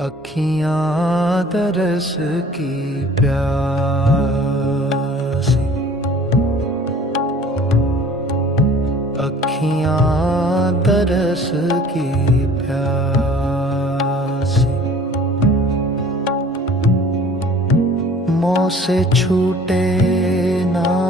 अखियाँ तरस की प्यासी, अखियाँ तरस की प्यासी। मुँह से छूटे ना